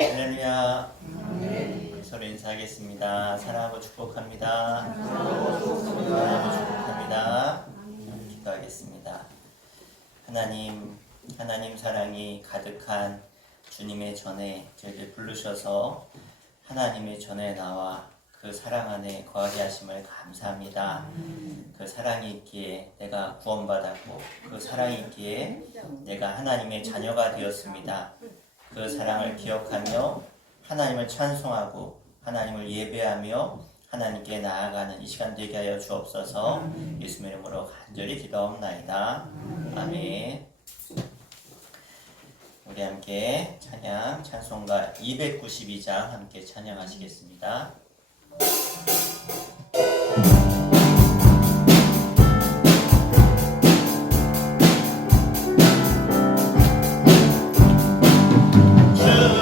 할렐루야. 우리 서로 인사하겠습니다. 사랑하고 축복합니다. 사랑하고 축복합니다. 기도하겠습니다. 하나님 사랑이 가득한 주님의 전에 저희를 부르셔서 하나님의 전에 나와 그 사랑 안에 거하게 하심을 감사합니다. 그 사랑이 있기에 내가 구원받았고 그 사랑이 있기에 내가 하나님의 자녀가 되었습니다. 그 사랑을 기억하며 하나님을 찬송하고 하나님을 예배하며 하나님께 나아가는 이 시간 되게 하여 주옵소서. 예수님의 이름으로 간절히 기도하옵나이다. 아멘. 우리 함께 찬송가 292장 함께 찬양하시겠습니다. 주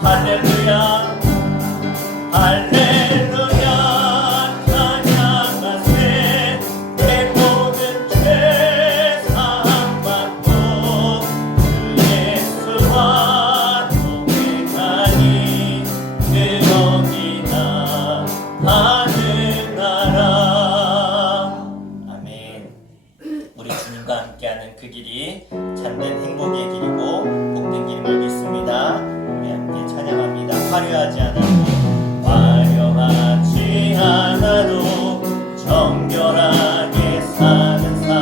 할렐루야 할렐루야 찬양하세 내 모든 죄 사함받고 그 예수와 동행하니 그러기나 가능하라. 아멘. 우리 주님과 함께하는 그 길이 참된 행복의 길이고 복된 길임을 믿습니다. 우리 함께 찬양합니다. 화려하지 않아도 정결하게 사는 삶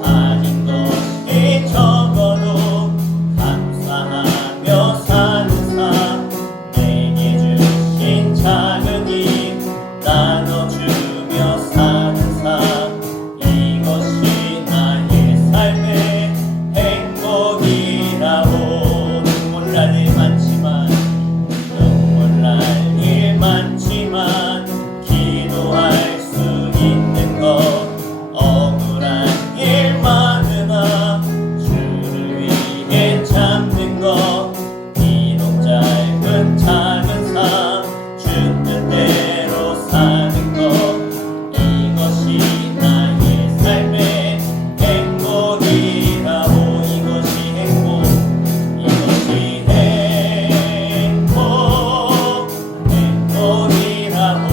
가진 것이 적어도 감사하며 사는 삶 내게 주신 작은 힘 나눠주며 사는 삶 이것이 나의 삶의 행복이라고. 눈물 날 일 많지만 기도할 수 있는 것 억울한 일 많으나 주를 위해 참는 것 비록 짧은 작은 삶 주 뜻대로 사는 것 이것이 나의 삶의 행복이라고. 이것이 행복 이것이 행복이라고.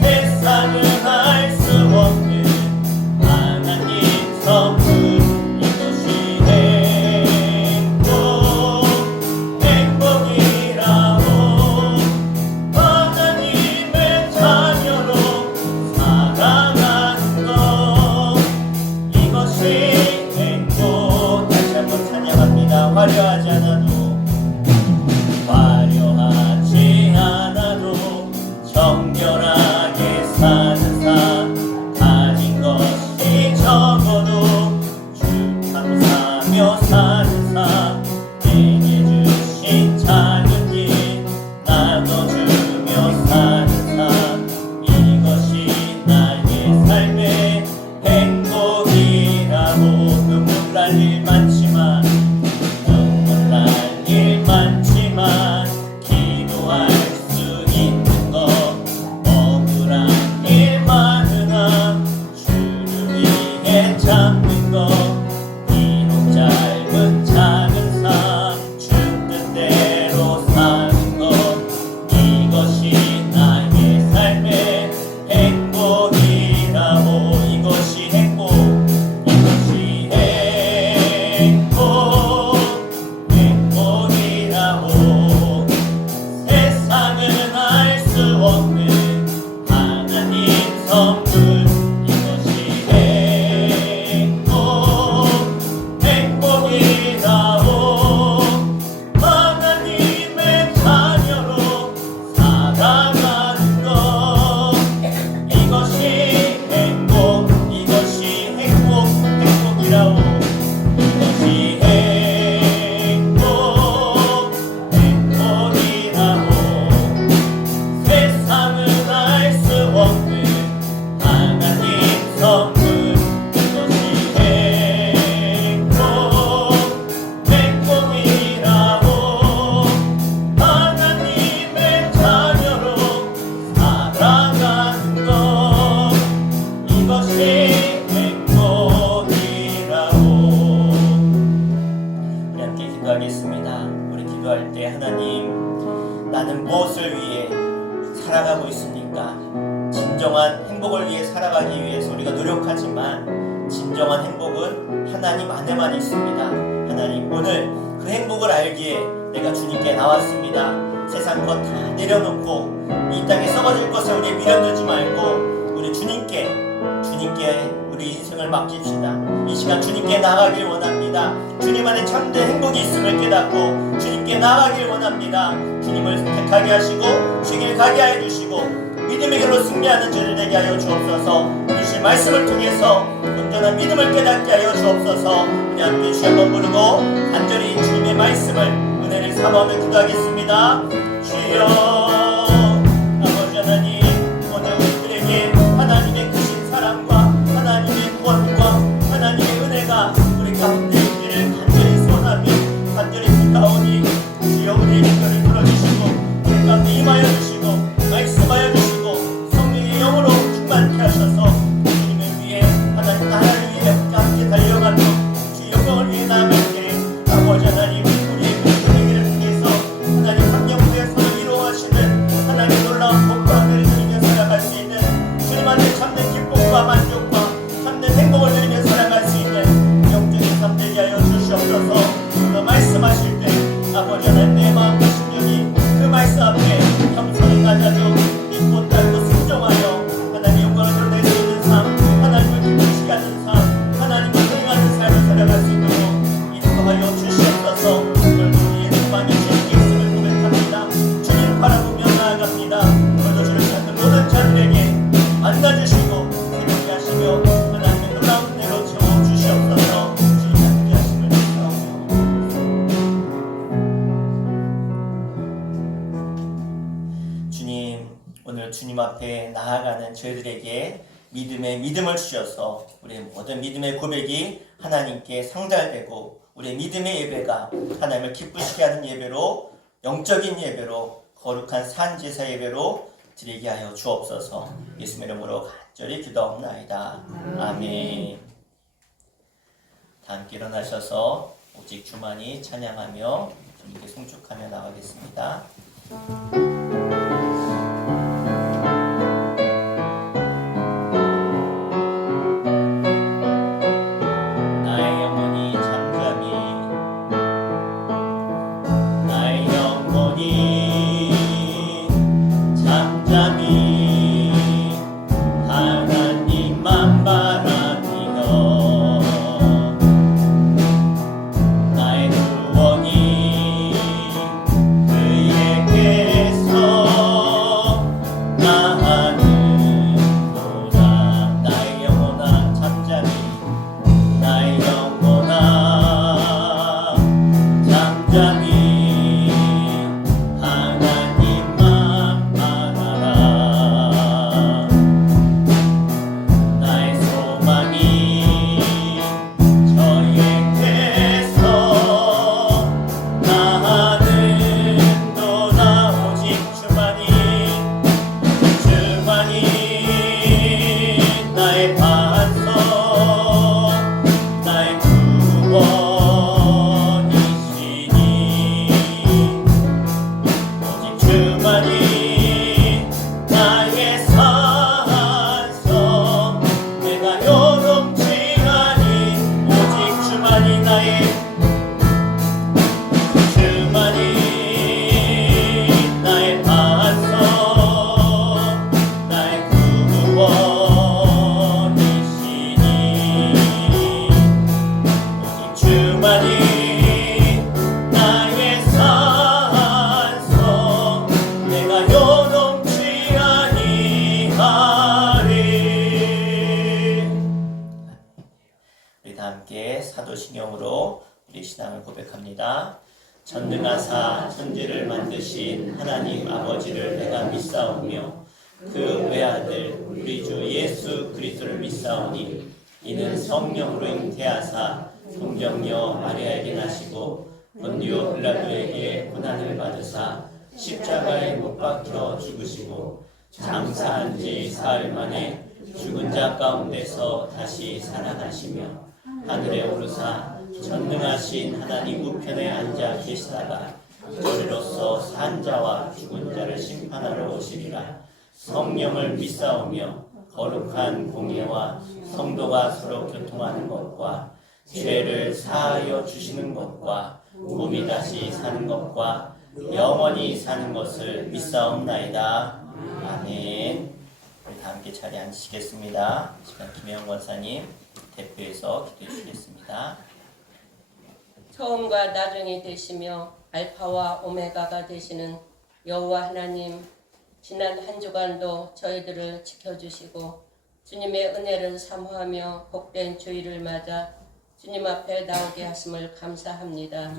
세상은 알 수 없는 하나님 선물 이것이 행복이라고. 하나님의 자녀로 살아가는 것 이것이 행복. 다시 한번 찬양합니다. 화려하지 않아도 정결하게 사는 삶 가진 것이 적어도 주 감사하며 사는 삶 내게 주신 작은 일 나눠주며 사는 삶 이것이 나의 삶의 행복이라고. 눈물 날 일 많지만 기도할 수 있는 것 억울한 일 많으나 주를 위해 참는 것 비록 짧은 작은 삶 주 뜻대로 사는 것 이것이 나의 삶의 행복이라고. 이것이 행복 이것이 행복이라고. 세상은 알 수 없는 하나님 선물 이것이 행복이라고. 하나님의 자녀로 살아가는 것 이것이 행복 이것이 행복이라고. 이것이 행복이라고. 세상은 알 수 없는 하나님 선물 이것이 행복이라고. 하나님의 자녀로 살아가는 것 이것이 행복이라고. 우리 함께 기도하겠습니다. 우리 기도할 때 하나님 나는 무엇을 위해 살아가고 있습니까? 진정한 행복을 위해 살아가기 위해서 우리가 노력하지만 진정한 행복은 하나님 안에만 있습니다. 하나님 오늘 그 행복을 알기에 내가 주님께 나왔습니다. 세상 것 다 내려놓고 이 땅에 썩어질 것을 우리 미련두지 말고 우리 주님께 우리 인생을 맡깁시다. 이 시간 주님께 나가길 원합니다. 주님 안에 참된 행복이 있음을 깨닫고 주님께 나가길 원합니다. 주님을 택하게 하시고 주길 가게 하여 주시고 믿음의 길로 승리하는 저를 되게 하여 주옵소서. 주신 말씀을 통해서 온전한 믿음을 깨닫게 하여 주옵소서. 우리 함께 주 한번 부르고 간절히 주님의 말씀을 은혜를 삼아오며 기도하겠습니다. 주여 아버지 하나님 오늘 우리들에게 하나님의 크신 사랑과 하나님의 구원과 하나님의 은혜가 우리 가운데 있기를 간절히 소원하며 간절히 기도하오니 주여 우리의 기도를 들어주시고 우리 가운데 임하여 주시고 말씀하여 주시고 성령의 영으로 충만케 하셔서 주님을 위해 하나님 위해 함께 달려가며 주 영광을 위해 나아갈 때 아버지 하나님 우리의 분위기를 통해서 하나님 환경부에 서로 이루어지는 하나님 놀라운 복과 은혜를 누리며 살아갈 수 있는 주님 안에 참된 기쁨과 만족과 참된 행복을 누리며 살아갈 수 있는 영적인 삶 되게 하여 주시옵소서. 또 말씀하실 때 아버지 하나님 내 마음과 심령이 그 말씀 앞에 겸손히 낮아져 믿고 따르고 순종하여 하나님 영광을 드러낼 수 있는 삶, 하나님을 기쁘시게 하는 삶, 하나님을 행하는 삶을 살아갈 수 있도록 인도하여 주시옵소서. 오늘도 우리의 소망이 주님께 있음을 고백합니다. 주님 바라보며 나아갑니다. 오늘도 주를 찾는 모든 자들에게 만나주시고 새롭게 하시며 하나님의 놀라운 은혜로 채워주시옵소서. 주님 함께 하심을 기도하옵나이다. 주님, 오늘 주님 앞에 나아가는 저희들에게 믿음을 주셔서 우리의 모든 믿음의 고백이 하나님께 상달되고 우리의 믿음의 예배가 하나님을 기쁘시게 하는 예배로, 영적인 예배로, 거룩한 산제사 예배로 드리게 하여 주옵소서. 예수님의 이름으로 간절히 기도하옵나이다. 아멘. 다 함께 일어나셔서 오직 주만이 찬양하며 주님께 송축하며 나가겠습니다. 사도신경으로 우리 신앙을 고백합니다. 전능하사 천지를 만드신 하나님 아버지를 내가 믿사오며 그 외아들 우리 주 예수 그리스도를 믿사오니 이는 성령으로 잉태하사 동정녀 마리아에게 나시고 본디오 빌라도에게 고난을 받으사 십자가에 못 박혀 죽으시고 장사한 지 사흘 만에 죽은 자 가운데서 다시 살아나시며 하늘에 오르사 전능하신 하나님 우편에 앉아 계시다가 저리로서 산 자와 죽은 자를 심판하러 오시리라. 성령을 믿사오며 거룩한 공예와 성도가 서로 교통하는 것과 죄를 사하여 주시는 것과 몸이 다시 사는 것과 영원히 사는 것을 믿사옵나이다. 아멘. 우리 다 함께 자리에 앉으시겠습니다. 시간 김혜영 권사님 대표해서 기도해 주시겠습니다. 처음과 나중이 되시며 알파와 오메가가 되시는 여호와 하나님, 지난 한 주간도 저희들을 지켜주시고 주님의 은혜를 사모하며 복된 주일을 맞아 주님 앞에 나오게 하심을 감사합니다.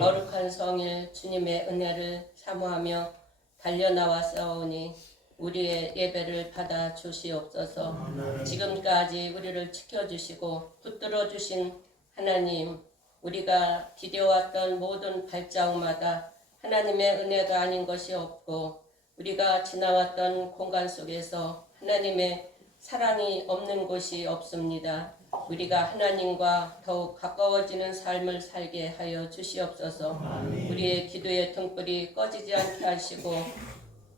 거룩한 성일 주님의 은혜를 사모하며 달려나왔사오니 우리의 예배를 받아 주시옵소서. 지금까지 우리를 지켜주시고 붙들어 주신 하나님, 우리가 디뎌왔던 모든 발자국마다 하나님의 은혜가 아닌 것이 없고 우리가 지나왔던 공간 속에서 하나님의 사랑이 없는 곳이 없습니다. 우리가 하나님과 더욱 가까워지는 삶을 살게 하여 주시옵소서. 우리의 기도의 등불이 꺼지지 않게 하시고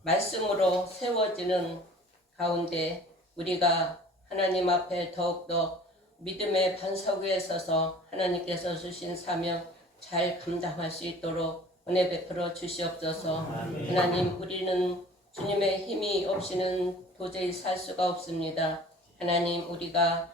말씀으로 세워지는 가운데 우리가 하나님 앞에 더욱더 믿음의 반석 위에 서서 하나님께서 주신 사명 잘 감당할 수 있도록 은혜 베풀어 주시옵소서. 하나님, 우리는 주님의 힘이 없이는 도저히 살 수가 없습니다. 하나님, 우리가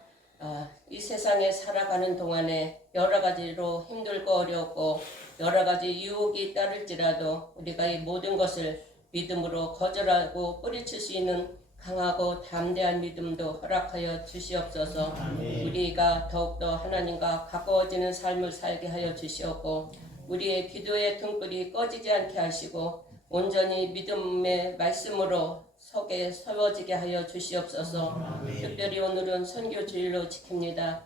이 세상에 살아가는 동안에 여러 가지로 힘들고 어렵고 여러 가지 유혹이 따를지라도 우리가 이 모든 것을 믿음으로 거절하고 뿌리칠 수 있는 강하고 담대한 믿음도 허락하여 주시옵소서. 우리가 더욱더 하나님과 가까워지는 삶을 살게 하여 주시옵고 우리의 기도의 등불이 꺼지지 않게 하시고 온전히 믿음의 말씀으로 속에 세워지게 하여 주시옵소서. 특별히 오늘은 선교 주일로 지킵니다.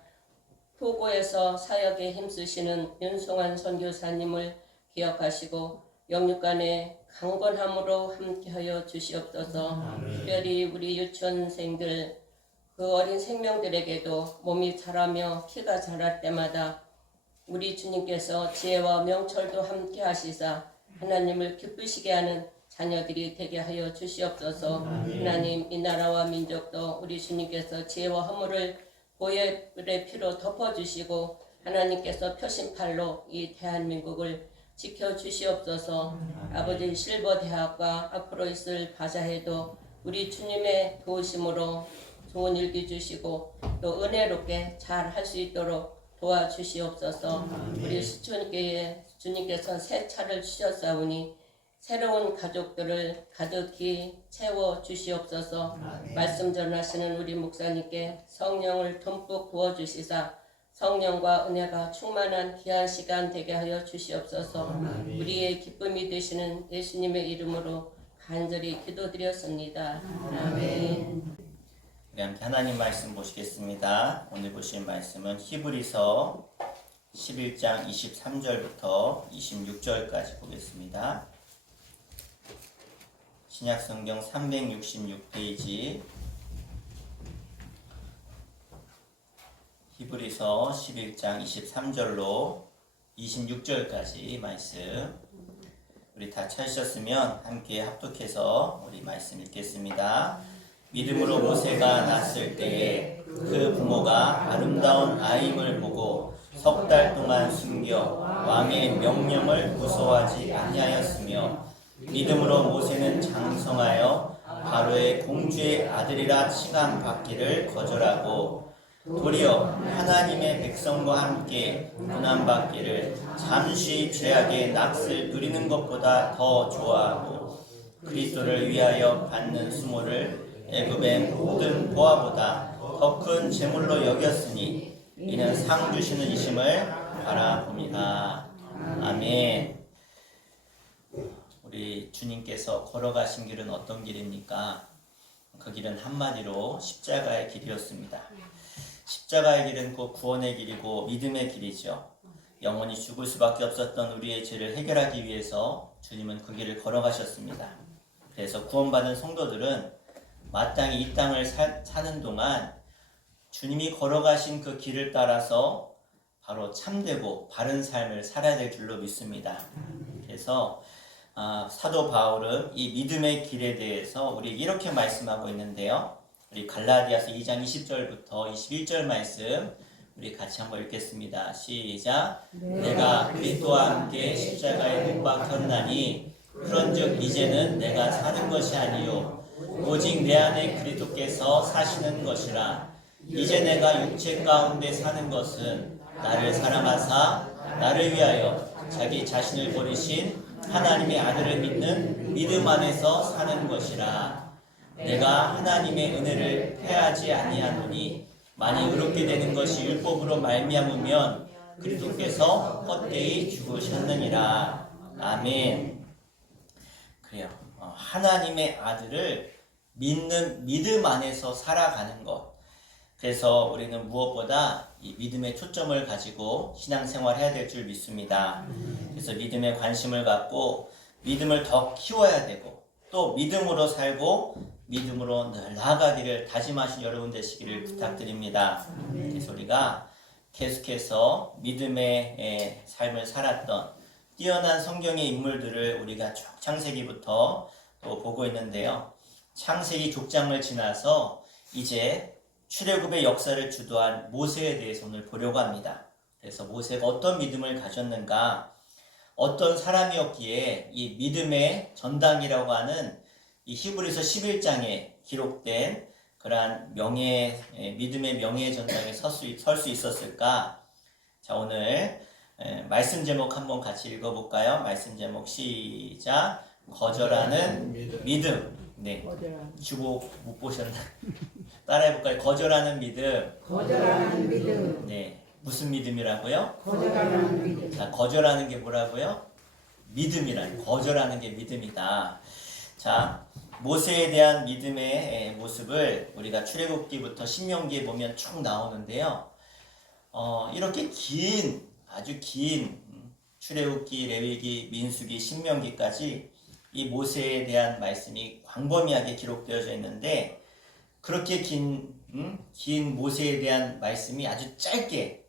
토고에서 사역에 힘쓰시는 윤송환 선교사님을 기억하시고 영육간의 강건함으로 함께하여 주시옵소서. 특별히 우리 유치원생들 그 어린 생명들에게도 몸이 자라며 키가 자랄 때마다 우리 주님께서 지혜와 명철도 함께 하시사 하나님을 기쁘시게 하는 자녀들이 되게 하여 주시옵소서. 하나님, 이 나라와 민족도 우리 주님께서 지혜와 허물을 보혈의 피로 덮어주시고 하나님께서 표심팔로 이 대한민국을 지켜주시옵소서. 아버지, 실버 대학과 앞으로 있을 바자회도 우리 주님의 도우심으로 좋은 일기 주시고 또 은혜롭게 잘 할 수 있도록 도와주시옵소서. 우리 수천교회 주님께서 새 차를 주셨사오니 새로운 가족들을 가득히 채워 주시옵소서. 말씀 전하시는 우리 목사님께 성령을 듬뿍 부어주시사 성령과 은혜가 충만한 귀한 시간 되게 하여 주시옵소서. 우리의 기쁨이 되시는 예수님의 이름으로 간절히 기도드렸습니다. 아멘. 우리 함께 하나님 말씀 보시겠습니다. 오늘 보실 말씀은 히브리서 11장 23절부터 26절까지 보겠습니다. 신약성경 366페이지 히브리서 11장 23절로 26절까지 말씀 우리 다 찾으셨으면 함께 합독해서 우리 말씀 읽겠습니다. 믿음으로 모세가 낳았을 때에 그 부모가 아름다운 아임을 보고 석 달 동안 숨겨 왕의 명령을 무서워하지 아니하였으며 믿음으로 모세는 장성하여 바로의 공주의 아들이라 칭함받기를 거절하고 도리어 하나님의 백성과 함께 고난받기를 잠시 죄악의 낙을 누리는 것보다 더 좋아하고 그리스도를 위하여 받는 수모를 애굽의 모든 보화보다 더 큰 재물로 여겼으니 이는 상 주시는 이심을 바라봅니다. 아멘. 우리 주님께서 걸어가신 길은 어떤 길입니까? 그 길은 한마디로 십자가의 길이었습니다. 십자가의 길은 곧 구원의 길이고 믿음의 길이죠. 영원히 죽을 수밖에 없었던 우리의 죄를 해결하기 위해서 주님은 그 길을 걸어가셨습니다. 그래서 구원받은 성도들은 마땅히 이 땅을 사는 동안 주님이 걸어가신 그 길을 따라서 바로 참되고 바른 삶을 살아야 될 줄로 믿습니다. 그래서 사도 바울은 이 믿음의 길에 대해서 우리 이렇게 말씀하고 있는데요. 우리 갈라디아서 2장 20절부터 21절 말씀 우리 같이 한번 읽겠습니다. 시작. 내가 그리스도와 함께 십자가에 못 박혔나니 그런즉 이제는 내가 사는 것이 아니요 오직 내 안에 그리스도께서 사시는 것이라. 이제 내가 육체 가운데 사는 것은 나를 사랑하사 나를 위하여 자기 자신을 버리신 하나님의 아들을 믿는 믿음 안에서 사는 것이라. 내가 하나님의 은혜를 패하지 아니하노니 만일 의롭게 되는 것이 율법으로 말미암으면 그리스도께서 헛되이 죽으셨느니라. 아멘. 그래요. 하나님의 아들을 믿는 믿음 안에서 살아가는 것. 그래서 우리는 무엇보다 이 믿음의 초점을 가지고 신앙생활 해야 될 줄 믿습니다. 그래서 믿음에 관심을 갖고 믿음을 더 키워야 되고 또 믿음으로 살고 믿음으로 늘 나아가기를 다짐하신 여러분 되시기를 부탁드립니다. 그래서 우리가 계속해서 믿음의 삶을 살았던 뛰어난 성경의 인물들을 우리가 쭉 창세기부터 또 보고 있는데요. 창세기 족장을 지나서 이제 출애굽의 역사를 주도한 모세에 대해서 오늘 보려고 합니다. 그래서 모세가 어떤 믿음을 가졌는가, 어떤 사람이었기에 이 믿음의 전당이라고 하는 이 히브리서 11장에 기록된 그러한 믿음의 명예의 전당에 설 수 있었을까? 자, 오늘 말씀 제목 한번 같이 읽어볼까요? 말씀 제목 시작. 거절하는 믿음. 네. 주보 못 보셨나? 따라해볼까요? 거절하는 믿음. 거절하는 믿음. 네. 무슨 믿음이라고요? 거절하는 믿음. 자, 거절하는 게 뭐라고요? 믿음이란. 거절하는 게 믿음이다. 자, 모세에 대한 믿음의 모습을 우리가 출애굽기부터 신명기에 보면 쭉 나오는데요. 이렇게 아주 긴 출애굽기, 레위기, 민수기, 신명기까지 이 모세에 대한 말씀이 광범위하게 기록되어져 있는데 그렇게 긴 모세에 대한 말씀이 아주 짧게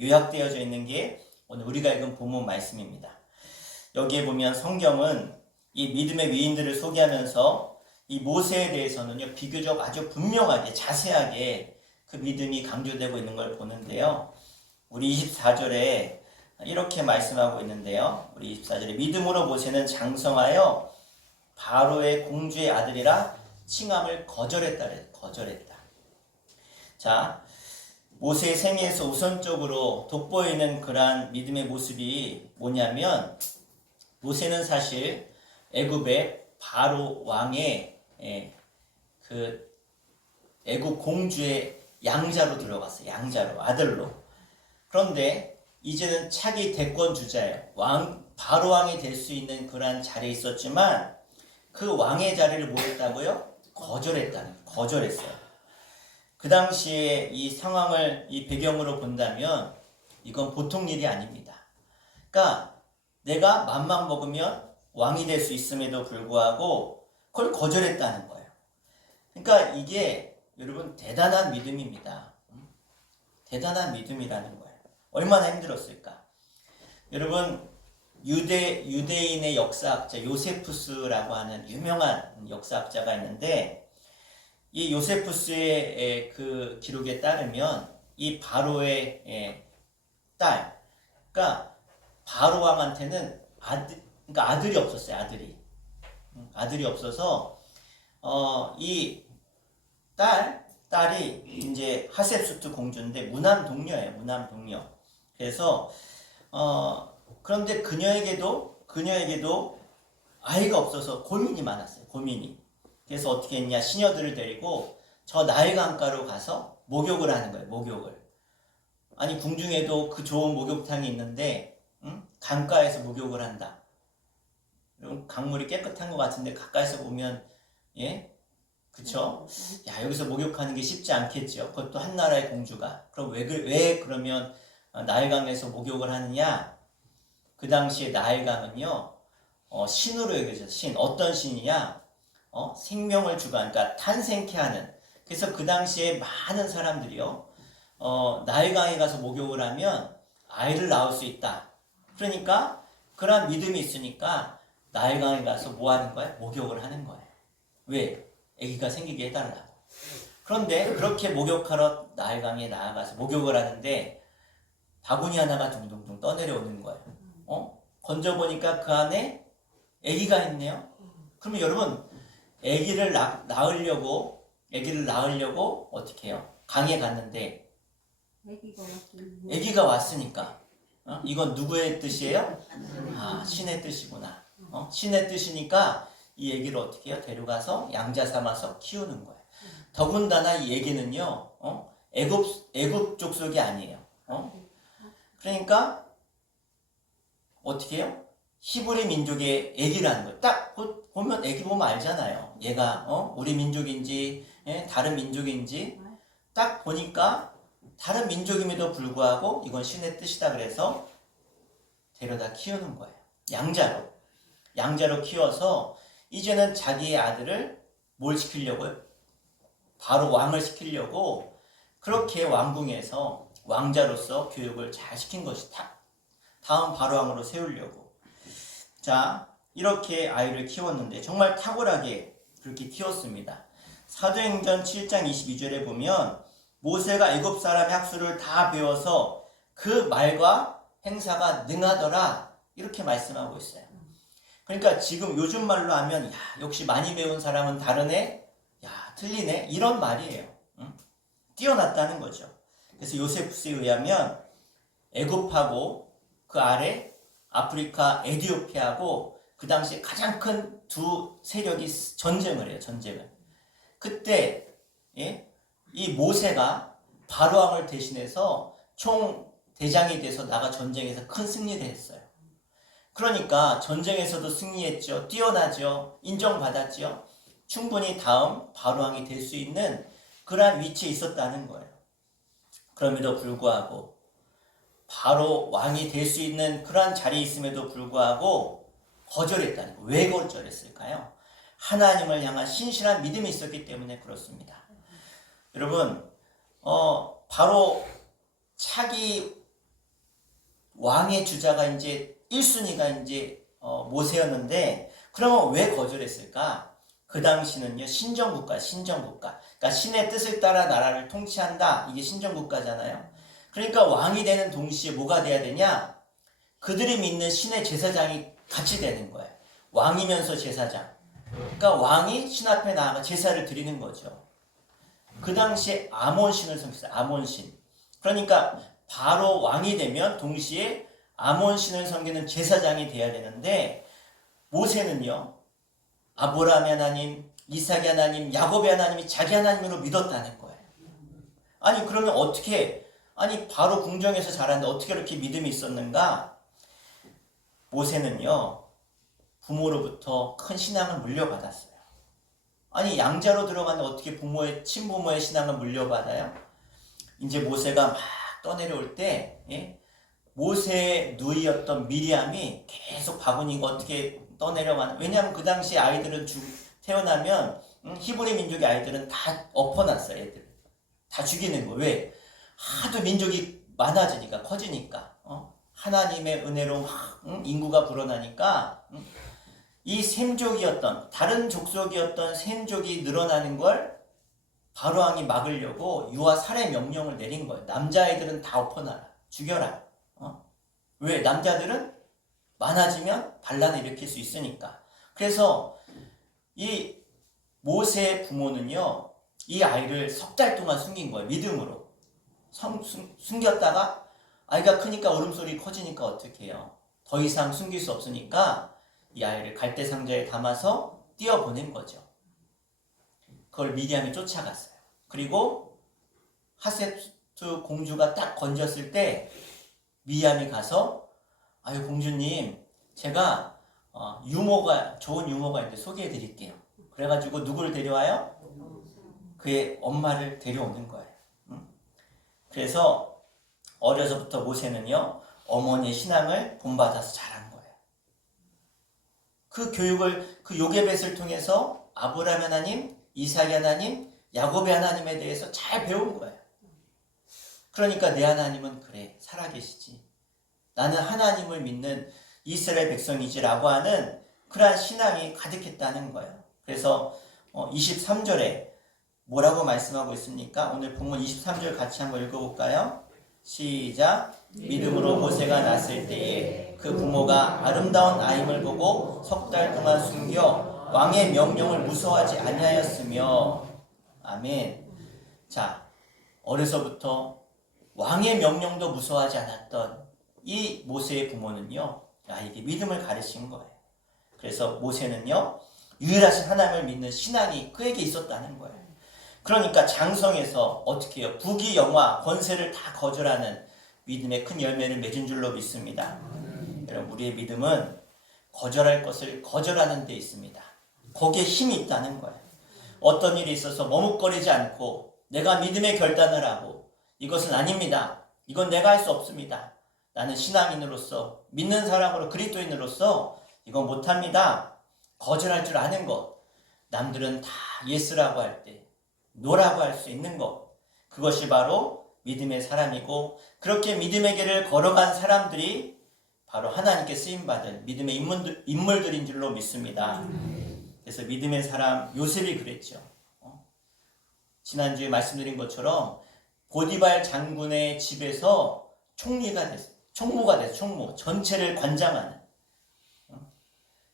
요약되어져 있는 게 오늘 우리가 읽은 본문 말씀입니다. 여기에 보면 성경은 이 믿음의 위인들을 소개하면서 이 모세에 대해서는요, 비교적 아주 분명하게 자세하게 그 믿음이 강조되고 있는 걸 보는데요. 우리 24절에 이렇게 말씀하고 있는데요. 우리 24절에 믿음으로 모세는 장성하여 바로의 공주의 아들이라 칭함을 거절했다. 자, 모세의 생애에서 우선적으로 돋보이는 그러한 믿음의 모습이 뭐냐면 모세는 사실 애굽의 바로 왕의 그 애굽 공주의 양자로 들어갔어요. 양자로, 아들로. 그런데 이제는 차기 대권 주자예요. 바로 왕이 될 수 있는 그러한 자리에 있었지만 그 왕의 자리를 뭐 했다고요? 거절했어요. 그 당시에 이 상황을 이 배경으로 본다면 이건 보통 일이 아닙니다. 그러니까 내가 맘만 먹으면 왕이 될 수 있음에도 불구하고 그걸 거절했다는 거예요. 그러니까 이게 여러분 대단한 믿음입니다. 대단한 믿음이라는 거예요. 얼마나 힘들었을까? 여러분 유대인의 역사학자 요세푸스라고 하는 유명한 역사학자가 있는데 이 요세푸스의 그 기록에 따르면 이 바로의 딸, 그러니까 바로 왕한테는 아들이 없었어요. 아들이 없어서 이 딸이 이제 하셉수트 공주인데 무남동녀예요. 무남동녀. 그래서 그런데 그녀에게도 아이가 없어서 고민이 많았어요. 그래서 어떻게 했냐? 시녀들을 데리고 저 나일 강가로 가서 목욕을 하는 거예요. 목욕을. 아니 궁중에도 그 좋은 목욕탕이 있는데 강가에서 목욕을 한다. 여러분 강물이 깨끗한 것 같은데 가까이서 보면 그쵸? 야, 여기서 목욕하는 게 쉽지 않겠죠. 그것도 한 나라의 공주가. 그럼 왜 그러면 나일강에서 목욕을 하느냐? 그 당시에 나일강은요, 신으로 여겨졌어요. 어떤 신이냐? 생명을 주관, 그러니까 탄생케 하는. 그래서 그 당시에 많은 사람들이요, 나일강에 가서 목욕을 하면 아이를 낳을 수 있다. 그러니까, 그런 믿음이 있으니까 나일강에 가서 뭐 하는 거야? 목욕을 하는 거예요. 왜? 아기가 생기게 해달라고. 그런데 그렇게 목욕하러 나일강에 나아가서 목욕을 하는데 바구니 하나가 둥둥둥 떠내려오는 거예요. 건져보니까 그 안에 아기가 있네요. 그러면 여러분 아기를 낳으려고 어떻게 해요? 강에 갔는데 아기가 왔으니까 이건 누구의 뜻이에요? 아, 신의 뜻이구나. 신의 뜻이니까 이 애기를 어떻게 해요? 데려가서 양자 삼아서 키우는 거예요. 더군다나 이 애기는요, 애굽 족속이 아니에요. 그러니까 어떻게 해요? 히브리 민족의 애기라는 거예요. 딱 보면 애기 보면 알잖아요. 얘가 우리 민족인지 다른 민족인지 딱 보니까 다른 민족임에도 불구하고 이건 신의 뜻이다 그래서 데려다 키우는 거예요. 양자로 키워서 이제는 자기의 아들을 뭘 시키려고요? 바로 왕을 시키려고 그렇게 왕궁에서 왕자로서 교육을 잘 시킨 것이다. 다음 바로 왕으로 세우려고. 자, 이렇게 아이를 키웠는데 정말 탁월하게 그렇게 키웠습니다. 사도행전 7장 22절에 보면 모세가 애굽 사람의 학술을 다 배워서 그 말과 행사가 능하더라 이렇게 말씀하고 있어요. 그러니까 지금 요즘 말로 하면 야 역시 많이 배운 사람은 다르네, 야 틀리네 이런 말이에요. 응? 뛰어났다는 거죠. 그래서 요세푸스에 의하면 애굽하고 그 아래 아프리카 에티오피아하고 그 당시에 가장 큰 두 세력이 전쟁을 해요. 전쟁을. 그때 이 모세가 바로왕을 대신해서 총 대장이 돼서 나가 전쟁에서 큰 승리를 했어요. 그러니까 전쟁에서도 승리했죠. 뛰어나죠. 인정받았죠. 충분히 다음 바로왕이 될 수 있는 그러한 위치에 있었다는 거예요. 그럼에도 불구하고 바로 왕이 될 수 있는 그러한 자리에 있음에도 불구하고 거절했다는 거예요. 왜 거절했을까요? 하나님을 향한 신실한 믿음이 있었기 때문에 그렇습니다. 여러분, 바로 차기 왕의 주자가 이제 1순위가 이제 모세였는데 그러면 왜 거절했을까? 그 당시는요 신정국가. 그러니까 신의 뜻을 따라 나라를 통치한다. 이게 신정국가잖아요. 그러니까 왕이 되는 동시에 뭐가 돼야 되냐? 그들이 믿는 신의 제사장이 같이 되는 거예요. 왕이면서 제사장. 그러니까 왕이 신 앞에 나아가 제사를 드리는 거죠. 그 당시에 아몬신을 섬겼어요. 아몬신. 그러니까 바로 왕이 되면 동시에 아몬신을 섬기는 제사장이 돼야 되는데 모세는요 아브라함의 하나님, 이삭의 하나님, 야곱의 하나님이 자기 하나님으로 믿었다는 거예요. 아니 그러면 어떻게 바로 궁정에서 자랐는데 어떻게 이렇게 믿음이 있었는가? 모세는요 부모로부터 큰 신앙을 물려받았어요. 아니 양자로 들어가는데 어떻게 친부모의 신앙을 물려받아요? 이제 모세가 막 떠내려올 때 모세의 누이였던 미리암이 계속 바구니가 어떻게 떠내려가는. 왜냐하면 그 당시 아이들은 태어나면 히브리 민족의 아이들은 다 엎어놨어요. 애들 다 죽이는 거. 왜? 하도 민족이 많아지니까 커지니까 하나님의 은혜로 인구가 불어나니까 이 셈족이었던 다른 족속이었던 셈족이 늘어나는 걸 바로왕이 막으려고 유아 살해 명령을 내린 거예요. 남자아이들은 다 엎어놔라. 죽여라. 왜? 남자들은 많아지면 반란을 일으킬 수 있으니까. 그래서 이 모세의 부모는요 이 아이를 석 달 동안 숨긴 거예요. 믿음으로 숨겼다가 아이가 크니까 울음소리 커지니까 어떻게 해요? 더 이상 숨길 수 없으니까 이 아이를 갈대상자에 담아서 띄어보낸 거죠. 그걸 미디암이 쫓아갔어요. 그리고 하세트 공주가 딱 건졌을 때 미디암이 가서 아유 공주님 제가 좋은 유모가 있는데 소개해 드릴게요. 그래가지고 누구를 데려와요? 그의 엄마를 데려오는 거예요. 그래서 어려서부터 모세는요 어머니의 신앙을 본받아서 자란 거예요. 그 교육을 그 요게벳을 통해서 아브라함 하나님, 이삭의 하나님, 야곱의 하나님에 대해서 잘 배운 거예요. 그러니까 내 하나님은 그래 살아계시지. 나는 하나님을 믿는 이스라엘 백성이지라고 하는 그러한 신앙이 가득했다는 거예요. 그래서 23절에 뭐라고 말씀하고 있습니까? 오늘 본문 23절 같이 한번 읽어볼까요? 시작. 믿음으로 모세가 낳았을 때에 그 부모가 아름다운 아임을 보고 석 달 동안 숨겨 왕의 명령을 무서워하지 아니하였으며. 아멘. 자, 어려서부터 왕의 명령도 무서워하지 않았던 이 모세의 부모는요 아이에게 믿음을 가르친 거예요. 그래서 모세는요 유일하신 하나님을 믿는 신앙이 그에게 있었다는 거예요. 그러니까 장성에서 어떻게 해요? 부귀 영화 권세를 다 거절하는 믿음의 큰 열매를 맺은 줄로 믿습니다. 여러분 우리의 믿음은 거절할 것을 거절하는 데 있습니다. 거기에 힘이 있다는 거예요. 어떤 일이 있어서 머뭇거리지 않고 내가 믿음의 결단을 하고 이것은 아닙니다. 이건 내가 할 수 없습니다. 나는 신앙인으로서 믿는 사람으로 그리스도인으로서 이건 못합니다. 거절할 줄 아는 것. 남들은 다 예스라고 할 때 노라고 할 수 있는 것. 그것이 바로 믿음의 사람이고 그렇게 믿음의 길을 걸어간 사람들이 바로 하나님께 쓰임받은 믿음의 인물들인 줄로 믿습니다. 그래서 믿음의 사람 요셉이 그랬죠. 지난주에 말씀드린 것처럼 보디발 장군의 집에서 총무가 됐어요. 총무. 전체를 관장하는.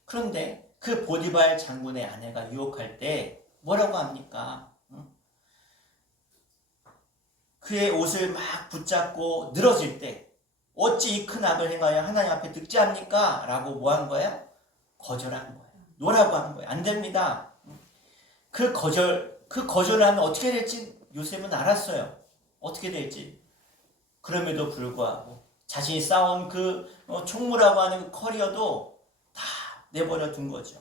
그런데 그 보디발 장군의 아내가 유혹할 때 뭐라고 합니까? 그의 옷을 막 붙잡고 늘어질 때 어찌 이 큰 악을 행하여 하나님 앞에 득죄합니까? 라고 뭐 한 거예요? 거절한 거예요. 노라고 한 거예요. 안 됩니다. 그 거절을 하면 어떻게 될지 요셉은 알았어요. 어떻게 될지. 그럼에도 불구하고 자신이 쌓아온 그 총무라고 하는 그 커리어도 다 내버려 둔 거죠.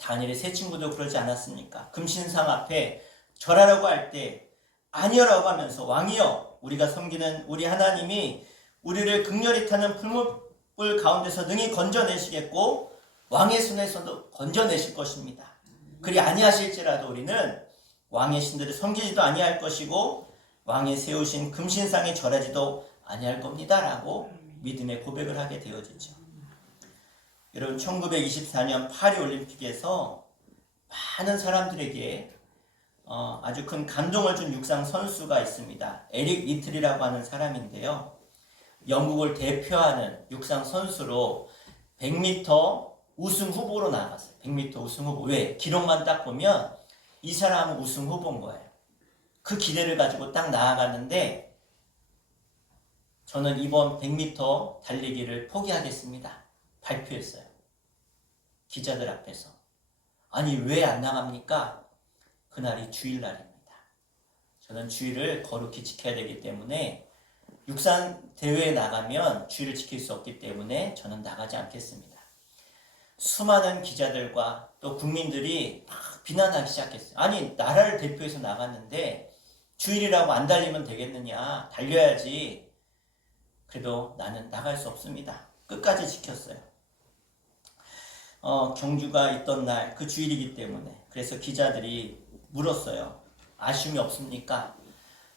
다니엘의 세 친구도 그러지 않았습니까? 금신상 앞에 절하라고 할 때 아니요라고 하면서 왕이여 우리가 섬기는 우리 하나님이 우리를 극렬히 타는 풀무불 가운데서 능히 건져내시겠고 왕의 손에서도 건져내실 것입니다. 그리 아니하실지라도 우리는 왕의 신들을 섬기지도 아니할 것이고 왕이 세우신 금신상에 절하지도 아니할 겁니다. 라고 믿음의 고백을 하게 되어지죠. 여러분 1924년 파리 올림픽에서 많은 사람들에게 아주 큰 감동을 준 육상 선수가 있습니다. 에릭 리틀이라고 하는 사람인데요. 영국을 대표하는 육상 선수로 100m 우승 후보로 나갔어요. 100m 우승 후보. 왜? 기록만 딱 보면 이 사람은 우승 후보인 거예요. 그 기대를 가지고 딱 나아갔는데 저는 이번 100m 달리기를 포기하겠습니다. 발표했어요. 기자들 앞에서. 아니 왜 안 나갑니까? 그날이 주일날입니다. 저는 주일을 거룩히 지켜야 되기 때문에 육상 대회에 나가면 주일을 지킬 수 없기 때문에 저는 나가지 않겠습니다. 수많은 기자들과 또 국민들이 막 비난하기 시작했어요. 아니 나라를 대표해서 나갔는데 주일이라고 안 달리면 되겠느냐. 달려야지. 그래도 나는 나갈 수 없습니다. 끝까지 지켰어요. 경주가 있던 날 그 주일이기 때문에. 그래서 기자들이 물었어요. 아쉬움이 없습니까?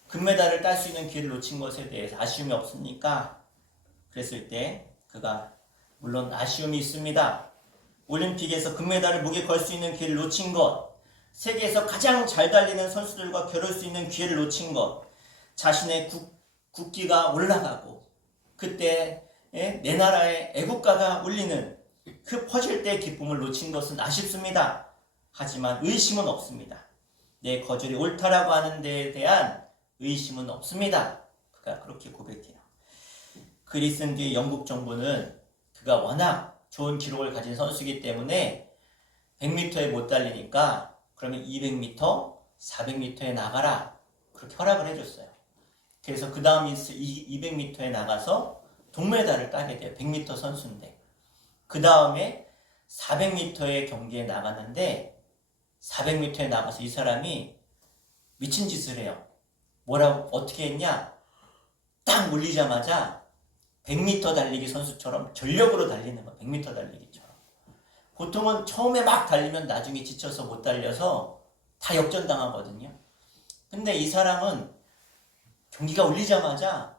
금메달을 딸 수 있는 기회를 놓친 것에 대해서 아쉬움이 없습니까? 그랬을 때 그가 물론 아쉬움이 있습니다. 올림픽에서 금메달을 목에 걸 수 있는 기회를 놓친 것, 세계에서 가장 잘 달리는 선수들과 겨룰 수 있는 기회를 놓친 것, 자신의 국기가 올라가고 그때 내 나라의 애국가가 울리는 그 퍼질 때의 기쁨을 놓친 것은 아쉽습니다. 하지만 의심은 없습니다. 내 거절이 옳다라고 하는 데에 대한 의심은 없습니다. 그가 그렇게 고백해요. 그리스 뒤에 영국 정부는 그가 워낙 좋은 기록을 가진 선수이기 때문에 100m에 못 달리니까 그러면 200m, 400m에 나가라. 그렇게 허락을 해줬어요. 그래서 그 다음 200m에 나가서 동메달을 따게 돼요. 100m 선수인데. 그 다음에 400m의 경기에 나갔는데 400m에 나가서 이 사람이 미친 짓을 해요. 뭐라고 어떻게 했냐? 딱 물리자마자 100m 달리기 선수처럼 전력으로 달리는 거야. 100m 달리기처럼. 보통은 처음에 막 달리면 나중에 지쳐서 못 달려서 다 역전당하거든요. 근데 이 사람은 경기가 울리자마자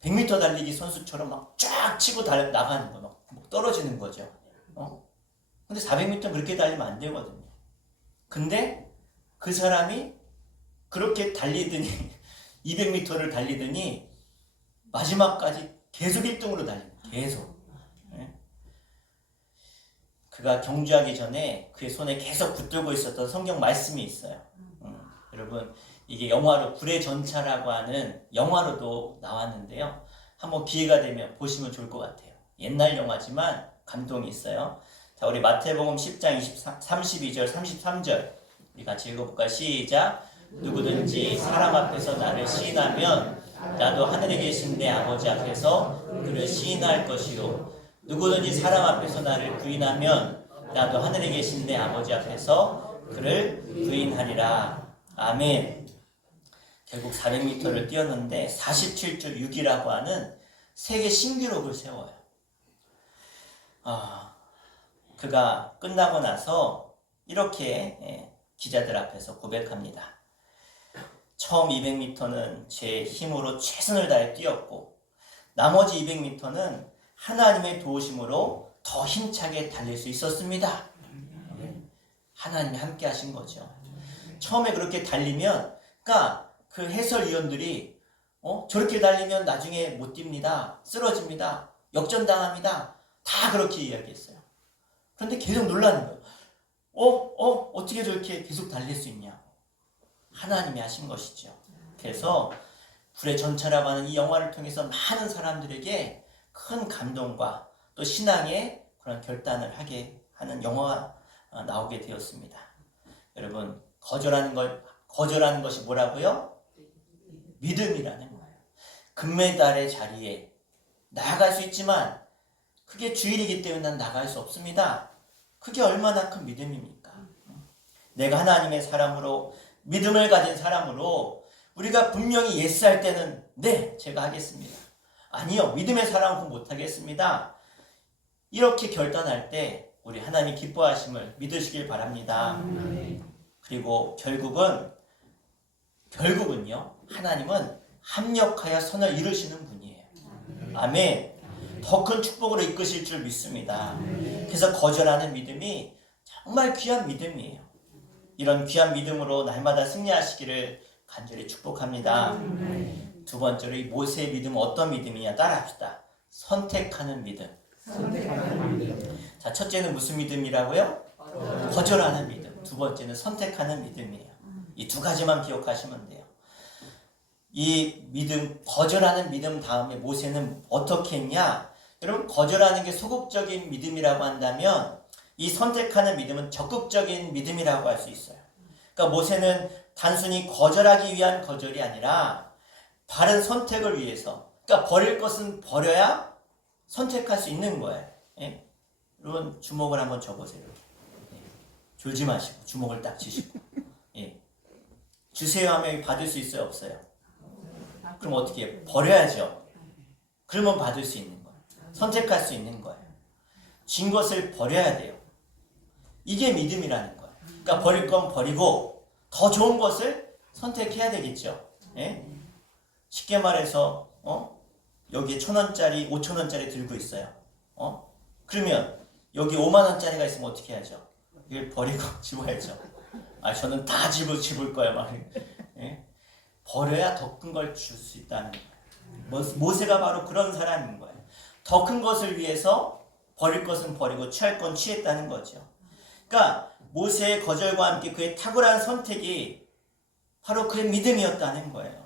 100m 달리기 선수처럼 막 쫙 치고 나가는 거야. 막 떨어지는 거죠. 근데 400m는 그렇게 달리면 안 되거든요. 근데 그 사람이 그렇게 달리더니 200m를 달리더니 마지막까지 계속 1등으로 달립니다. 계속. 그가 경주하기 전에 그의 손에 계속 붙들고 있었던 성경 말씀이 있어요. 여러분 이게 영화로 불의 전차라고 하는 영화로도 나왔는데요. 한번 기회가 되면 보시면 좋을 것 같아요. 옛날 영화지만 감동이 있어요. 자, 우리 마태복음 10장 32절 33절 우리 같이 읽어볼까요? 시작. 누구든지 사람 앞에서 나를 시인하면 나도 하늘에 계신 내 아버지 앞에서 그를 시인할 것이요 누구든지 사람 앞에서 나를 부인하면 나도 하늘에 계신 내 아버지 앞에서 그를 부인하리라. 아멘. 결국 400m를 뛰었는데 47.6이라고 하는 세계 신기록을 세워요. 그가 끝나고 나서 이렇게 기자들 앞에서 고백합니다. 처음 200m는 제 힘으로 최선을 다해 뛰었고 나머지 200m는 하나님의 도우심으로 더 힘차게 달릴 수 있었습니다. 하나님이 함께 하신 거죠. 처음에 그렇게 달리면, 그러니까 그 해설위원들이 저렇게 달리면 나중에 못 뜁니다. 쓰러집니다. 역전당합니다. 다 그렇게 이야기했어요. 그런데 계속 놀라는 거예요. 어떻게 저렇게 계속 달릴 수 있냐? 하나님이 하신 것이죠. 그래서 불의 전차라고 하는 이 영화를 통해서 많은 사람들에게 큰 감동과 또 신앙의 그런 결단을 하게 하는 영화가 나오게 되었습니다. 여러분, 거절하는 것이 뭐라고요? 믿음이라는 거예요. 금메달의 자리에 나아갈 수 있지만 그게 주일이기 때문에 난 나갈 수 없습니다. 그게 얼마나 큰 믿음입니까? 내가 하나님의 사람으로, 믿음을 가진 사람으로 우리가 분명히 예스할 때는 네, 제가 하겠습니다. 아니요, 믿음의 사람은 못하겠습니다. 이렇게 결단할 때 우리 하나님이 기뻐하심을 믿으시길 바랍니다. 그리고 결국은요, 하나님은 합력하여 선을 이루시는 분이에요. 아멘. 더 큰 축복으로 이끄실 줄 믿습니다. 그래서 거절하는 믿음이 정말 귀한 믿음이에요. 이런 귀한 믿음으로 날마다 승리하시기를 간절히 축복합니다. 두 번째로 이 모세의 믿음은 어떤 믿음이냐 따라합시다. 선택하는 믿음. 자, 첫째는 무슨 믿음이라고요? 거절하는 믿음. 두 번째는 선택하는 믿음이에요. 이 두 가지만 기억하시면 돼요. 이 믿음, 거절하는 믿음 다음에 모세는 어떻게 했냐? 여러분, 거절하는 게 소극적인 믿음이라고 한다면 이 선택하는 믿음은 적극적인 믿음이라고 할 수 있어요. 그러니까 모세는 단순히 거절하기 위한 거절이 아니라 바른 선택을 위해서, 그러니까 버릴 것은 버려야 선택할 수 있는 거예요. 예? 여러분, 주먹을 한번 져보세요. 예. 졸지 마시고 주먹을 딱 쥐시고, 예. 주세요 하면 받을 수 있어요, 없어요? 그럼 어떻게 해요? 버려야죠. 그러면 받을 수 있는 거예요. 선택할 수 있는 거예요. 진 것을 버려야 돼요. 이게 믿음이라는 거예요. 그러니까 버릴 건 버리고 더 좋은 것을 선택해야 되겠죠. 예? 쉽게 말해서 여기에 1,000원짜리, 5,000원짜리 들고 있어요. 그러면 여기 5만원짜리가 있으면 어떻게 해야죠? 이걸 버리고 집어야죠. 저는 다 집을 거예요. 막. 예? 버려야 더 큰 걸 줄 수 있다는 거예요. 모세가 바로 그런 사람인 거예요. 더 큰 것을 위해서 버릴 것은 버리고 취할 건 취했다는 거죠. 그러니까 모세의 거절과 함께 그의 탁월한 선택이 바로 그의 믿음이었다는 거예요.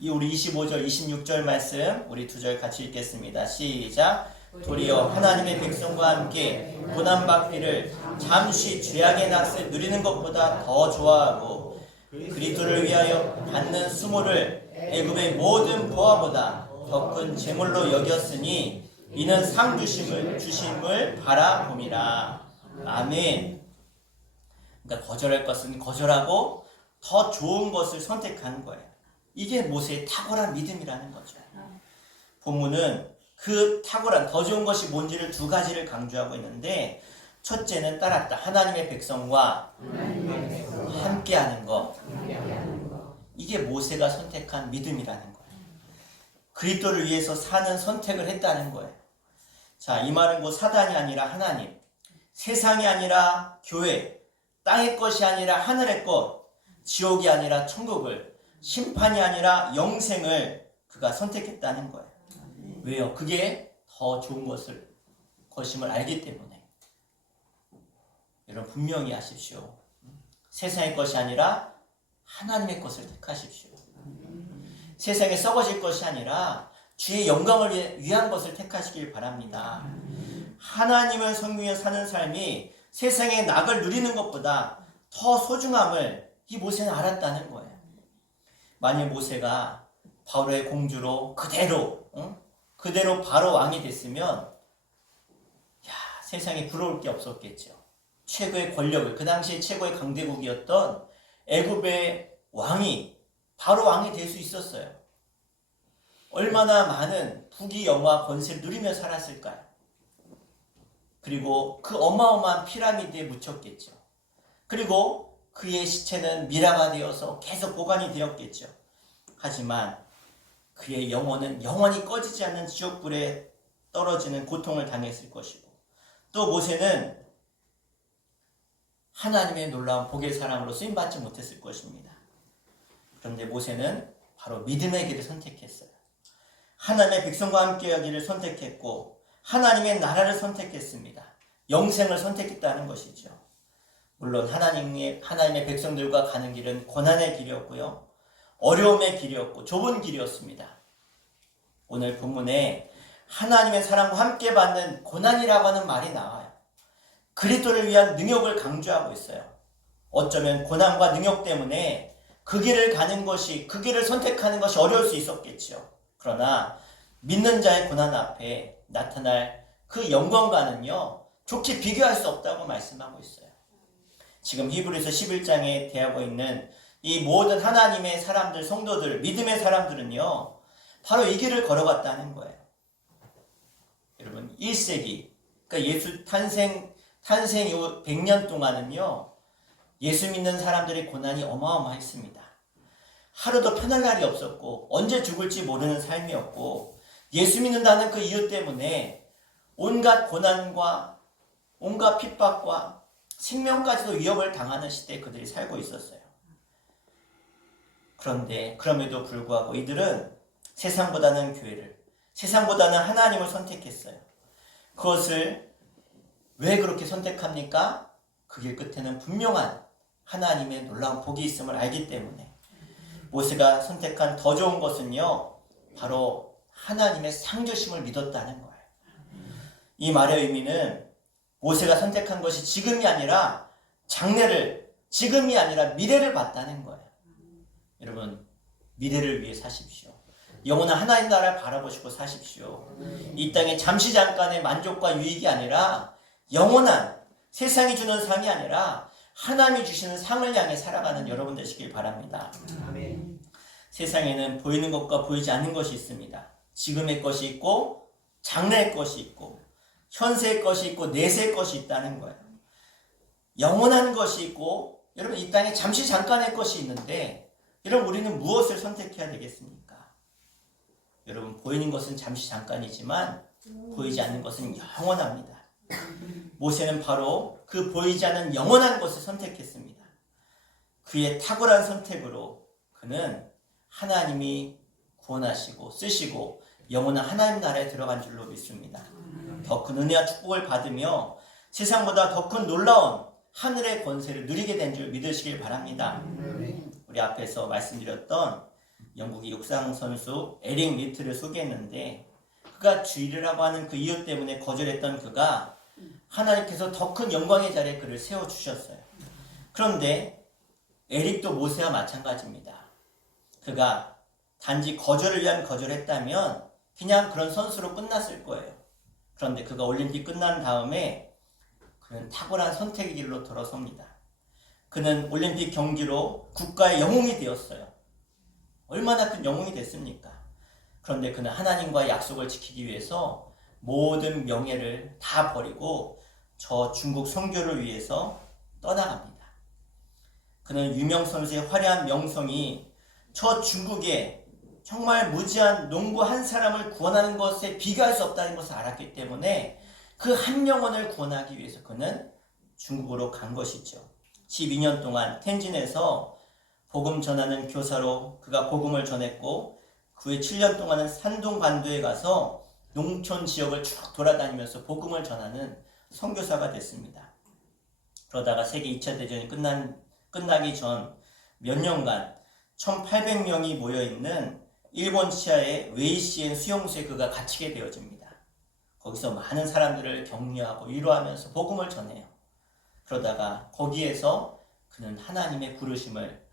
이 우리 25절, 26절 말씀 우리 두 절 같이 읽겠습니다. 시작. 도리어 하나님의 백성과 함께 고난받기를 잠시 죄악의 낯을 누리는 것보다 더 좋아하고 그리스도를 위하여 받는 수모를 애굽의 모든 보화보다 더 큰 재물로 여겼으니 이는 상 주심을 바라봄이라. 아멘. 그러니까 거절할 것은 거절하고 더 좋은 것을 선택하는 거예요. 이게 모세의 탁월한 믿음이라는 거죠. 본문은 그 탁월한 더 좋은 것이 뭔지를 두 가지를 강조하고 있는데, 첫째는 따랐다. 하나님의 백성과 함께하는 것. 이게 모세가 선택한 믿음이라는 거예요. 그리스도를 위해서 사는 선택을 했다는 거예요. 자, 이 말은 곧 사단이 아니라 하나님, 세상이 아니라 교회, 땅의 것이 아니라 하늘의 것, 지옥이 아니라 천국을, 심판이 아니라 영생을 그가 선택했다는 거예요. 왜요? 그게 더 좋은 것임을 알기 때문에. 여러분, 분명히 아십시오. 세상의 것이 아니라 하나님의 것을 택하십시오. 세상에 썩어질 것이 아니라 주의 영광을 위한 것을 택하시길 바랍니다. 하나님을 섬기며 사는 삶이 세상의 낙을 누리는 것보다 더 소중함을 이 모세는 알았다는 거예요. 만일 모세가 바로의 공주로 그대로 바로 왕이 됐으면 세상에 부러울 게 없었겠죠. 최고의 권력을, 그 당시에 최고의 강대국이었던 애굽의 바로 왕이 될 수 있었어요. 얼마나 많은 부귀 영화 권세를 누리며 살았을까요? 그리고 그 어마어마한 피라미드에 묻혔겠죠. 그리고 그의 시체는 미라가 되어서 계속 보관이 되었겠죠. 하지만 그의 영혼은 영원히 꺼지지 않는 지옥불에 떨어지는 고통을 당했을 것이고, 또 모세는 하나님의 놀라운 복의 사람으로 쓰임받지 못했을 것입니다. 그런데 모세는 바로 믿음의 길을 선택했어요. 하나님의 백성과 함께하기를 선택했고 하나님의 나라를 선택했습니다. 영생을 선택했다는 것이죠. 물론 하나님의 백성들과 가는 길은 고난의 길이었고요, 어려움의 길이었고 좁은 길이었습니다. 오늘 본문에 하나님의 사랑과 함께 받는 고난이라고 하는 말이 나와요. 그리스도를 위한 능력을 강조하고 있어요. 어쩌면 고난과 능력 때문에 그 길을 가는 것이, 그 길을 선택하는 것이 어려울 수 있었겠죠. 그러나 믿는 자의 고난 앞에 나타날 그 영광과는요, 좋게 비교할 수 없다고 말씀하고 있어요. 지금 히브리서 11장에 대하고 있는 이 모든 하나님의 사람들, 성도들, 믿음의 사람들은요, 바로 이 길을 걸어갔다는 거예요. 여러분, 1세기, 그러니까 예수 탄생 이후 100년 동안은요, 예수 믿는 사람들의 고난이 어마어마했습니다. 하루도 편할 날이 없었고 언제 죽을지 모르는 삶이었고, 예수 믿는다는 그 이유 때문에 온갖 고난과 온갖 핍박과 생명까지도 위협을 당하는 시대에 그들이 살고 있었어요. 그런데 그럼에도 불구하고 이들은 세상보다는 교회를, 세상보다는 하나님을 선택했어요. 그것을 왜 그렇게 선택합니까? 그 길 끝에는 분명한 하나님의 놀라운 복이 있음을 알기 때문에. 모세가 선택한 더 좋은 것은요, 바로 하나님의 상주심을 믿었다는 거예요. 이 말의 의미는 모세가 선택한 것이 지금이 아니라 장래를, 지금이 아니라 미래를 봤다는 거예요. 여러분, 미래를 위해 사십시오. 영원한 하나님 나라를 바라보시고 사십시오. 이 땅에 잠시 잠깐의 만족과 유익이 아니라 영원한, 세상이 주는 상이 아니라 하나님이 주시는 상을 향해 살아가는 여러분 되시길 바랍니다. 아멘. 세상에는 보이는 것과 보이지 않는 것이 있습니다. 지금의 것이 있고 장래의 것이 있고 현세의 것이 있고 내세의 것이 있다는 거예요. 영원한 것이 있고, 여러분, 이 땅에 잠시 잠깐의 것이 있는데, 여러분, 우리는 무엇을 선택해야 되겠습니까? 여러분, 보이는 것은 잠시 잠깐이지만 보이지 않는 것은 영원합니다. 모세는 바로 그 보이지 않는 영원한 것을 선택했습니다. 그의 탁월한 선택으로 그는 하나님이 구원하시고 쓰시고 영원한 하나님 나라에 들어간 줄로 믿습니다. 더 큰 은혜와 축복을 받으며 세상보다 더 큰 놀라운 하늘의 권세를 누리게 된 줄 믿으시길 바랍니다. 우리 앞에서 말씀드렸던 영국의 육상 선수 에릭 리틀을 소개했는데, 그가 주일이라고 하는 그 이유 때문에 거절했던 그가 하나님께서 더 큰 영광의 자리에 그를 세워주셨어요. 그런데 에릭도 모세와 마찬가지입니다. 그가 단지 거절을 위한 거절했다면 그냥 그런 선수로 끝났을 거예요. 그런데 그가 올림픽 끝난 다음에 그는 탁월한 선택의 길로 들어섭니다. 그는 올림픽 경기로 국가의 영웅이 되었어요. 얼마나 큰 영웅이 됐습니까? 그런데 그는 하나님과의 약속을 지키기 위해서 모든 명예를 다 버리고 저 중국 선교를 위해서 떠나갑니다. 그는 유명 선수의 화려한 명성이 저 중국의 정말 무지한 농부 한 사람을 구원하는 것에 비교할 수 없다는 것을 알았기 때문에 그 한 영혼을 구원하기 위해서 그는 중국으로 간 것이죠. 12년 동안 텐진에서 복음 전하는 교사로 그가 복음을 전했고, 그 후에 7년 동안은 산둥 반도에 가서 농촌 지역을 쭉 돌아다니면서 복음을 전하는 선교사가 됐습니다. 그러다가 세계 2차 대전이 끝나기 전 몇 년간 1800명이 모여있는 일본 치아의 웨이시엔 수용소에 그가 갇히게 되어집니다. 거기서 많은 사람들을 격려하고 위로하면서 복음을 전해요. 그러다가 거기에서 그는 하나님의 부르심을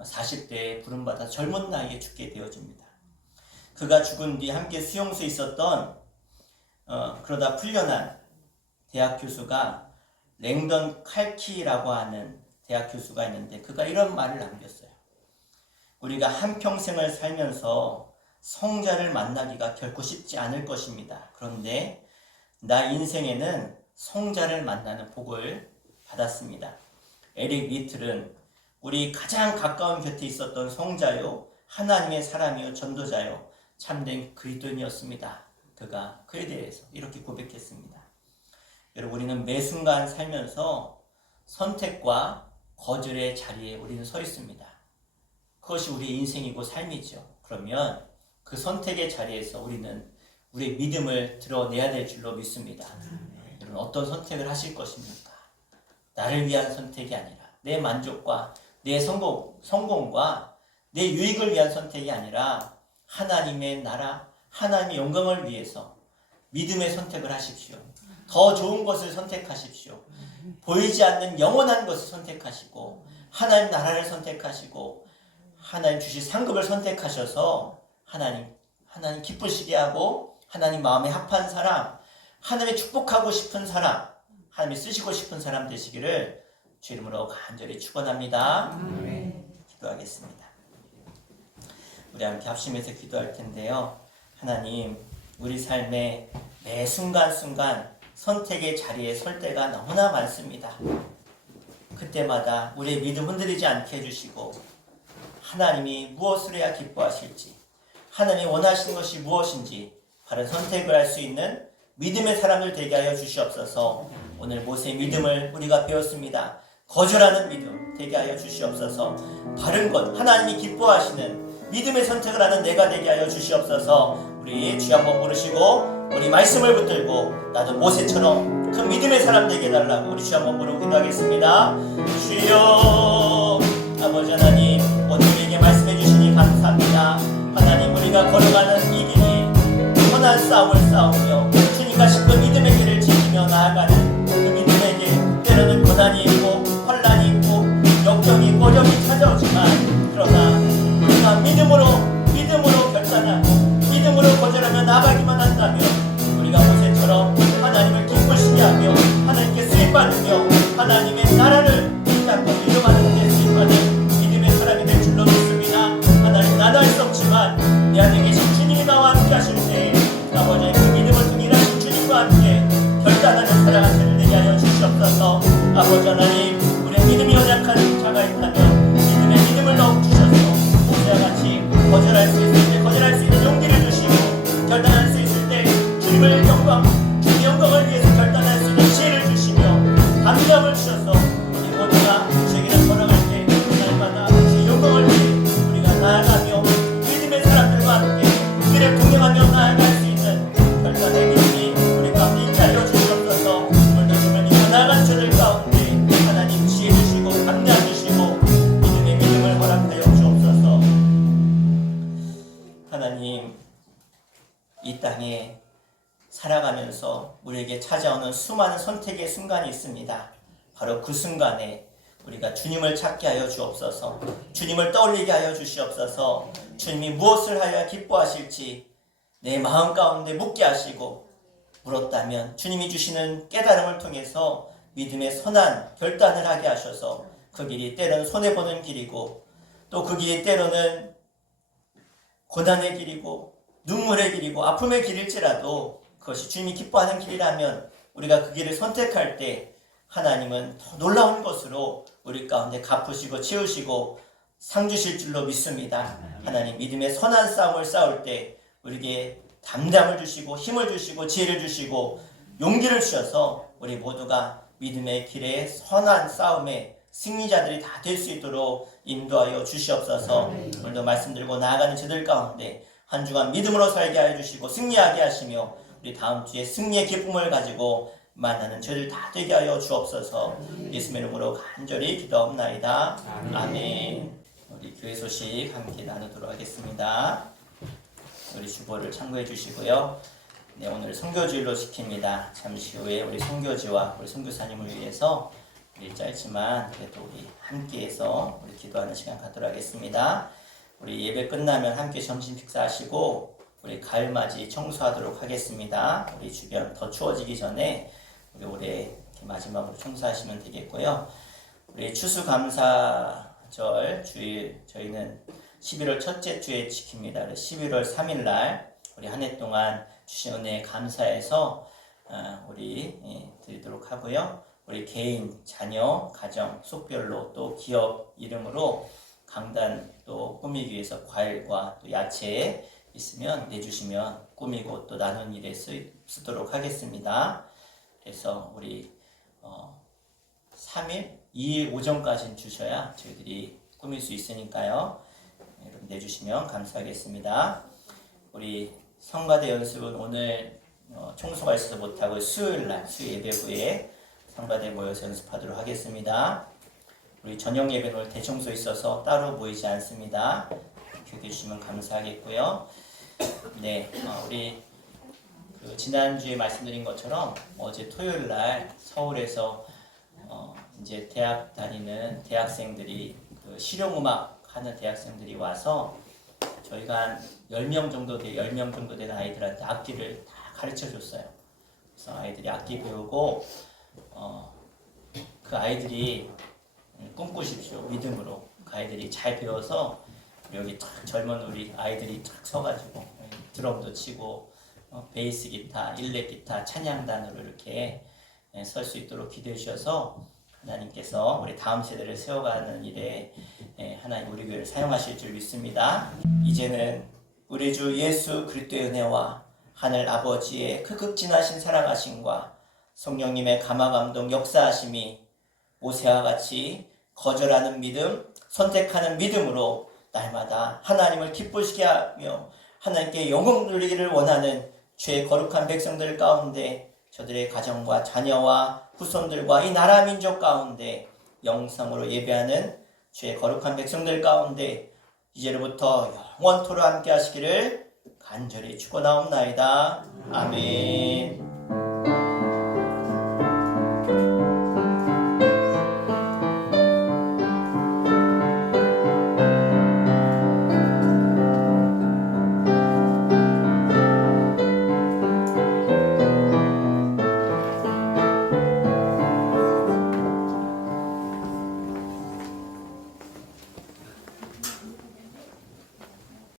40대에 부름받아 젊은 나이에 죽게 되어집니다. 그가 죽은 뒤 함께 수용소에 있었던 그러다 풀려난 대학 교수가 랭던 칼키라고 하는 대학 교수가 있는데, 그가 이런 말을 남겼어요. 우리가 한평생을 살면서 성자를 만나기가 결코 쉽지 않을 것입니다. 그런데 나 인생에는 성자를 만나는 복을 받았습니다. 에릭 리틀은 우리 가장 가까운 곁에 있었던 성자요, 하나님의 사람이요, 전도자요, 참된 그리스도인이었습니다. 그가 그에 대해서 이렇게 고백했습니다. 여러분, 우리는 매 순간 살면서 선택과 거절의 자리에 우리는 서 있습니다. 그것이 우리의 인생이고 삶이죠. 그러면 그 선택의 자리에서 우리는 우리의 믿음을 드러내야 될 줄로 믿습니다. 여러분, 어떤 선택을 하실 것입니까? 나를 위한 선택이 아니라 내 만족과 내 성공과 내 유익을 위한 선택이 아니라 하나님의 나라, 하나님의 영광을 위해서 믿음의 선택을 하십시오. 더 좋은 것을 선택하십시오. 보이지 않는 영원한 것을 선택하시고 하나님 나라를 선택하시고 하나님 주실 상급을 선택하셔서 하나님 기쁘시게 하고 하나님 마음에 합한 사람, 하나님의 축복하고 싶은 사람, 하나님이 쓰시고 싶은 사람 되시기를 주 이름으로 간절히 축원합니다. 기도하겠습니다. 우리 함께 합심해서 기도할 텐데요. 하나님, 우리 삶의 매 순간순간 선택의 자리에 설 때가 너무나 많습니다. 그때마다 우리의 믿음 흔들리지 않게 해주시고 하나님이 무엇을 해야 기뻐하실지, 하나님이 원하시는 것이 무엇인지 바른 선택을 할 수 있는 믿음의 사람들 되게 하여 주시옵소서. 오늘 모세의 믿음을 우리가 배웠습니다. 거절하는 믿음 되게 하여 주시옵소서. 바른 것, 하나님이 기뻐하시는 믿음의 선택을 하는 내가 되게 하여 주시옵소서. 우리 주 한번 부르시고 우리 말씀을 붙들고 나도 모세처럼 큰 믿음의 사람 되게 해달라고 우리 주 한번 부르고 기도하겠습니다. 주여, 아버지 하나님, 오늘 우리에게 말씀해 주시니 감사합니다. 하나님, 우리가 걸어가는 이 길이 선한 싸움을 싸우며 주님과 그 믿음의 길을 지키며 나아가는 그 믿음의 길, 때로는 고난이 있고 환난이 있고 역경이 있고 어려움이 찾아오지만 그러나 우리가 믿음으로 결단하고 믿음으로 거절하며 나아가기만 한다면 우리가 모세처럼 하나님을 기쁘시게 하며 하나님께 쓰임받으며 하나님의 나라를 이 땅과 이루어가는 데 쓰임받는 믿음의 사람이 될 줄로 믿습니다. 하나님, 나도 할 수 없지만 내 안에 계신 주님이 나와 함께 하실 때 아버지의 그 믿음을 통일하신 주님과 함께 결단하는 사랑하는 자를 되게 하여 주시옵소서. 아버지 하나님, 우리의 믿음이 연약한 자가 있다면 믿음을 더욱 주셔서 모세와 같이 거절할 수 있을 때 거절할 수 있는 용기를 주시고 결단할 수 있을 때 주님의 영광을 위해서 결단할 수 있는 지혜를 주시며 감정을 주셔서 우리 모두가 주에게는 걸어갈 때 날마다 주의 영광을 위해 우리가 나아가며 믿음의 사람들과 함께 그들을 동행하며 나아갈 수 있는 결단의 믿음이 우리 가운데 있게 하여 주시옵소서. 오늘도 주님을 믿어 나아간 저들 가운데 하나님 지혜 주시고 감당 주시고 믿음의 믿음을 허락하여 주옵소서. 하나님, 이 땅에 살아가면서 우리에게 찾아오는 수많은 선택의 순간이 있습니다. 바로 그 순간에 우리가 주님을 찾게 하여 주옵소서. 주님을 떠올리게 하여 주시옵소서. 주님이 무엇을 하여 기뻐하실지 내 마음 가운데 묻게 하시고 물었다면 주님이 주시는 깨달음을 통해서 믿음의 선한 결단을 하게 하셔서 그 길이 때로는 손해보는 길이고 또 그 길이 때로는 고난의 길이고 눈물의 길이고 아픔의 길일지라도 그것이 주님이 기뻐하는 길이라면 우리가 그 길을 선택할 때 하나님은 더 놀라운 것으로 우리 가운데 갚으시고 채우시고 상 주실 줄로 믿습니다. 하나님, 믿음의 선한 싸움을 싸울 때 우리에게 담담을 주시고 힘을 주시고 지혜를 주시고 용기를 주셔서 우리 모두가 믿음의 길에 선한 싸움의 승리자들이 다 될 수 있도록 인도하여 주시옵소서. 오늘도 말씀드리고 나아가는 저들 가운데 한 주간 믿음으로 살게 하여 주시고 승리하게 하시며 우리 다음 주에 승리의 기쁨을 가지고 만나는 저희들 다 되게 하여 주옵소서. 예수님의 이름으로 간절히 기도하옵나이다. 아멘. 우리 교회 소식 함께 나누도록 하겠습니다. 우리 주보를 참고해 주시고요. 네, 오늘 선교주일로 시킵니다. 잠시 후에 우리 선교지와 우리 선교사님을 위해서 우리 짧지만 그래도 우리 함께해서 우리 기도하는 시간 갖도록 하겠습니다. 우리 예배 끝나면 함께 점심 식사하시고 우리 가을맞이 청소하도록 하겠습니다. 우리 주변 더 추워지기 전에 우리 올해 이렇게 마지막으로 청소하시면 되겠고요. 우리 추수감사절 주일 저희는 11월 첫째 주에 지킵니다. 11월 3일 날 우리 한 해 동안 주신 은혜에 감사해서 우리 드리도록 하고요. 우리 개인, 자녀, 가정, 속별로 또 기업 이름으로 강단 또 꾸미기 위해서 과일과 또 야채 있으면 내주시면 꾸미고 또 나눈 일에 쓰도록 하겠습니다. 그래서 우리 3일, 2일 오전까지는 주셔야 저희들이 꾸밀 수 있으니까요. 여러분 내주시면 감사하겠습니다. 우리 성가대 연습은 오늘 청소가 있어서 못하고 수요일날 수 예배 후에 성가대 모여서 연습하도록 하겠습니다. 우리 저녁 예배는 오늘 대청소 있어서 따로 모이지 않습니다. 기억해 주시면 감사하겠고요. 네, 우리 지난주에 말씀드린 것처럼 어제 토요일날 서울에서 이제 대학 다니는 대학생들이 실용음악 하는 대학생들이 와서 저희가 한 10명 정도 된 아이들한테 악기를 다 가르쳐 줬어요. 그래서 아이들이 악기 배우고 그 아이들이 꿈꾸십시오. 믿음으로 그 아이들이 잘 배워서 여기 탁 젊은 우리 아이들이 탁 서가지고 드럼도 치고 베이스 기타, 일렉 기타, 찬양단으로 이렇게 설 수 있도록 기도해 주셔서 하나님께서 우리 다음 세대를 세워가는 일에 하나님 우리 교회를 사용하실 줄 믿습니다. 이제는 우리 주 예수 그리스도의 은혜와 하늘 아버지의 극진하신 사랑하심과 성령님의 감화감동 역사하심이 모세와 같이 거절하는 믿음, 선택하는 믿음으로 날마다 하나님을 기쁘시게 하며 하나님께 영광 돌리기를 원하는 주의 거룩한 백성들 가운데 저들의 가정과 자녀와 후손들과 이 나라 민족 가운데 영성으로 예배하는 주의 거룩한 백성들 가운데 이제로부터 영원토록 함께 하시기를 간절히 축원하옵나이다. 아멘.